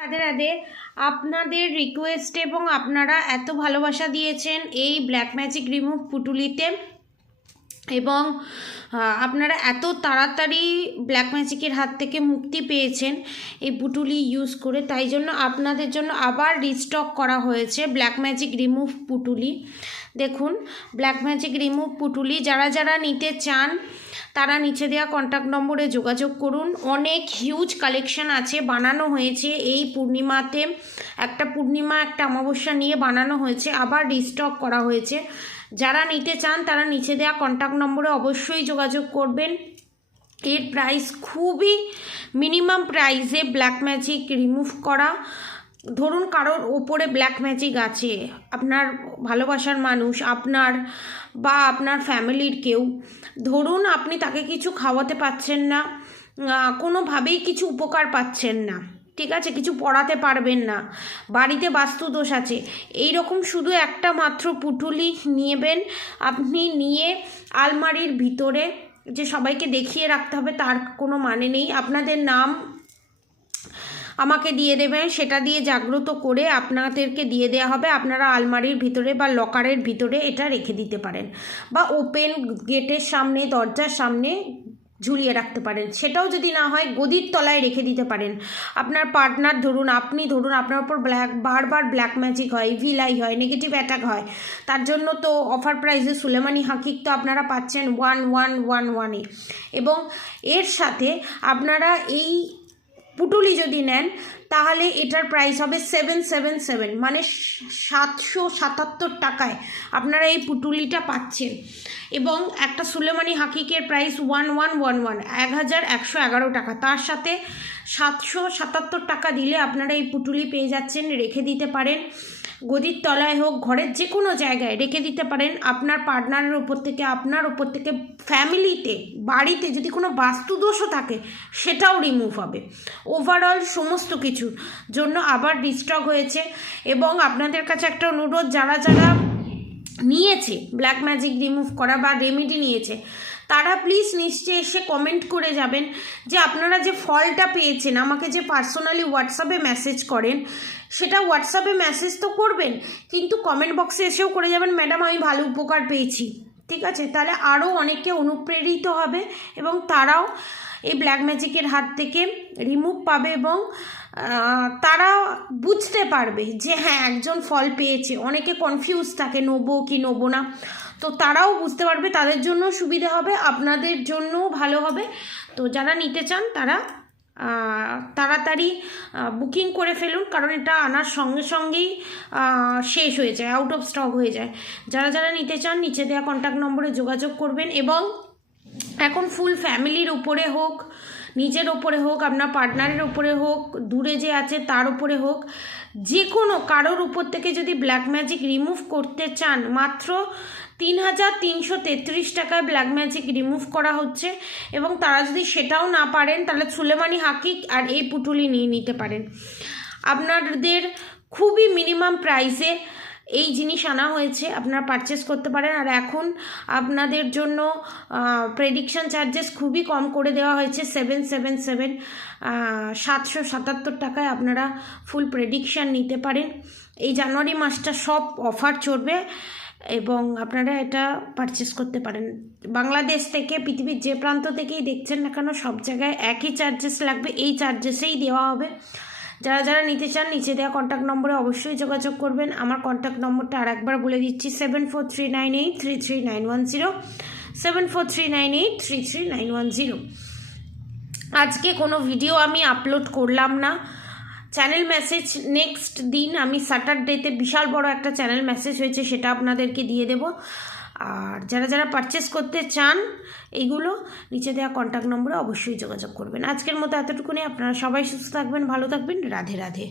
রাধে রাধে। আপনাদের রিকোয়েস্ট এবং আপনারা এত ভালোবাসা দিয়েছেন এই ব্ল্যাক ম্যাজিক রিমুভ পুটুলিতে, এবং আপনারা এত তাড়াতাড়ি ব্ল্যাক ম্যাজিকের হাত থেকে মুক্তি পেয়েছেন এই পুটুলি ইউজ করে, তাই জন্য আপনাদের জন্য আবার রিস্টক করা হয়েছে ব্ল্যাক ম্যাজিক রিমুভ পুটুলি। দেখুন, ব্ল্যাক ম্যাজিক রিমুভ পুটুলি যারা যারা নিতে চান তারা নিচে দেওয়া কন্ট্যাক্ট নম্বরে যোগাযোগ করুন। অনেক হিউজ কালেকশন আছে, বানানো হয়েছে এই পূর্ণিমাতে, একটা পূর্ণিমা একটা অমাবস্যা নিয়ে বানানো হয়েছে, আবার রিস্টক করা হয়েছে। যারা নিতে চান তারা নিচে দেওয়া কন্ট্যাক্ট নম্বরে অবশ্যই যোগাযোগ করবেন। এর প্রাইস খুবই মিনিমাম প্রাইসে ব্ল্যাক ম্যাজিক রিমুভ করা। ধরুন কারোর ওপরে ব্ল্যাক ম্যাজিক আছে, আপনার ভালোবাসার মানুষ, আপনার বা আপনার ফ্যামিলির কেউ, ধরুন আপনি তাকে কিছু খাওয়াতে পাচ্ছেন না, কোনোভাবেই কিছু উপকার পাচ্ছেন না, ঠিক আছে, কিছু পড়াতে পারবেন না, বাড়িতে বাস্তুদোষ আছে, এই রকম শুধু একটা মাত্র পুটুলি নেবেন আপনি, নিয়ে আলমারির ভিতরে, যে সবাইকে দেখিয়ে রাখতে হবে তার কোনো মানে নেই, আপনাদের নাম আমাকে দিয়ে দেবেন, সেটা দিয়ে জাগ্রত করে আপনাদেরকে দিয়ে দেওয়া হবে। আপনারা আলমারির ভিতরে বা লকারের ভিতরে এটা রেখে দিতে পারেন, বা ওপেন গেটের সামনে, দরজার সামনে ঝুলিয়ে রাখতে পারেন। সেটাও যদি না হয় গদির তলায় রেখে দিতে পারেন। আপনার পার্টনার ধরুন, আপনি ধরুন আপনার উপর বারবার ব্ল্যাক ম্যাজিক হয়, ভিলাই হয়, নেগেটিভ অ্যাটাক হয়, তার জন্য তো অফার প্রাইসে সুলেমানি হাকিক তো আপনারা পাচ্ছেন 1111-এ, এবং এর সাথে আপনারা এই পুটুলি যদি নেন তাহলে এটার প্রাইস হবে 777, মানে 777 টাকায় আপনারা এই পুটুলিটা পাচ্ছেন। এবং একটা সুলেমানি হাকিকের প্রাইস 1111 টাকা, তার সাথে 777 টাকা দিলে আপনারা এই পুটুলি পেয়ে যাচ্ছেন। রেখে দিতে পারেন গদির তলায় হোক, ঘরের যে কোনো জায়গায় রেখে দিতে পারেন। আপনার পার্টনারের ওপর থেকে, আপনার ওপর থেকে, ফ্যামিলিতে, বাড়িতে যদি কোনো বাস্তুদোষও থাকে সেটাও রিমুভ হবে। ওভারঅল সমস্ত কিছুর জন্য আবার রিস্টক হয়েছে। এবং আপনাদের কাছে একটা অনুরোধ, যারা যারা নিয়েছে ব্ল্যাক ম্যাজিক রিমুভ করা বা রেমেডি নিয়েছে তারা প্লিজ নিশ্চয়ই এসে কমেন্ট করে যাবেন যে আপনারা যে ফলটা পেয়েছেন। আমাকে যে পার্সোনালি হোয়াটসঅ্যাপে মেসেজ করেন, সেটা হোয়াটসঅ্যাপে মেসেজ তো করবেন, কিন্তু কমেন্ট বক্সে এসেও করে যাবেন, ম্যাডাম আমি ভালো উপকার পেয়েছি, ঠিক আছে? তাহলে আরও অনেকে অনুপ্রেরিত হবে এবং তারাও এই ব্ল্যাক ম্যাজিকের হাত থেকে রিমুভ পাবে, এবং তারা বুঝতে পারবে যে হ্যাঁ একজন ফল পেয়েছে। অনেকে কনফিউজ থাকে নেবো কি নেবো না, তো তারাও বুঝতে পারবে, তাদের জন্য সুবিধা হবে, আপনাদের জন্যও ভালো হবে। তো যারা নিতে চান তারা তাড়াতাড়ি বুকিং করে ফেলুন, কারণ এটা আনার সঙ্গে সঙ্গেই শেষ হয়ে যায়, আউট অফ স্টক হয়ে যায়। যারা যারা নিতে চান নিচে দেওয়া কন্ট্যাক্ট নম্বরে যোগাযোগ করবেন। এবং এখন ফুল ফ্যামিলির উপরে হোক, নিজের ওপরে হোক, আপনার পার্টনারের ওপরে হোক, দূরে যে আছে তার উপরে হোক, যে কোনো কারোর উপর থেকে যদি ব্ল্যাক ম্যাজিক রিমুভ করতে চান, মাত্র 3333 টাকায় ব্ল্যাক ম্যাজিক রিমুভ করা হচ্ছে। এবং তারা যদি সেটাও না পারেন তাহলে সুলেমানি হাকিক আর এই পুটুলি নিয়ে নিতে পারেন। আপনাদের খুবই মিনিমাম প্রাইসে এই জিনিস আনা হয়েছে, আপনারা পারচেস করতে পারেন। আর এখন আপনাদের জন্য প্রেডিকশন চার্জেস খুবই কম করে দেওয়া হয়েছে, 777, 777 টাকায় আপনারা ফুল প্রেডিকশান নিতে পারেন। এই জানুয়ারি মাসটা সব অফার চলবে এবং আপনারা এটা পারচেস করতে পারেন। বাংলাদেশ থেকে পৃথিবীর যে প্রান্ত থেকেই দেখছেন না কেন, সব জায়গায় একই চার্জেস লাগবে, এই চার্জেসেই দেওয়া হবে। যারা যারা নিতে চান নিচে দেওয়া কন্ট্যাক্ট নম্বরে অবশ্যই যোগাযোগ করবেন। আমার কন্ট্যাক্ট নম্বরটা আর একবার বলে দিচ্ছি, 7439833910, 7439833910। আজকে কোনো ভিডিও আমি আপলোড করলাম না, চ্যানেল মেসেজ নেক্সট দিন, আমি স্যাটারডেতে বিশাল বড় একটা চ্যানেল মেসেজ হয়েছে, সেটা আপনাদেরকে দিয়ে দেব। আর যারা যারা পারচেস করতে চান এইগুলো নিচে দেওয়া কন্ট্যাক্ট নম্বরে অবশ্যই যোগাযোগ করবেন। আজকের মতো এতটুকুনি। আপনারা সবাই সুস্থ থাকবেন, ভালো থাকবেন। রাধে রাধে।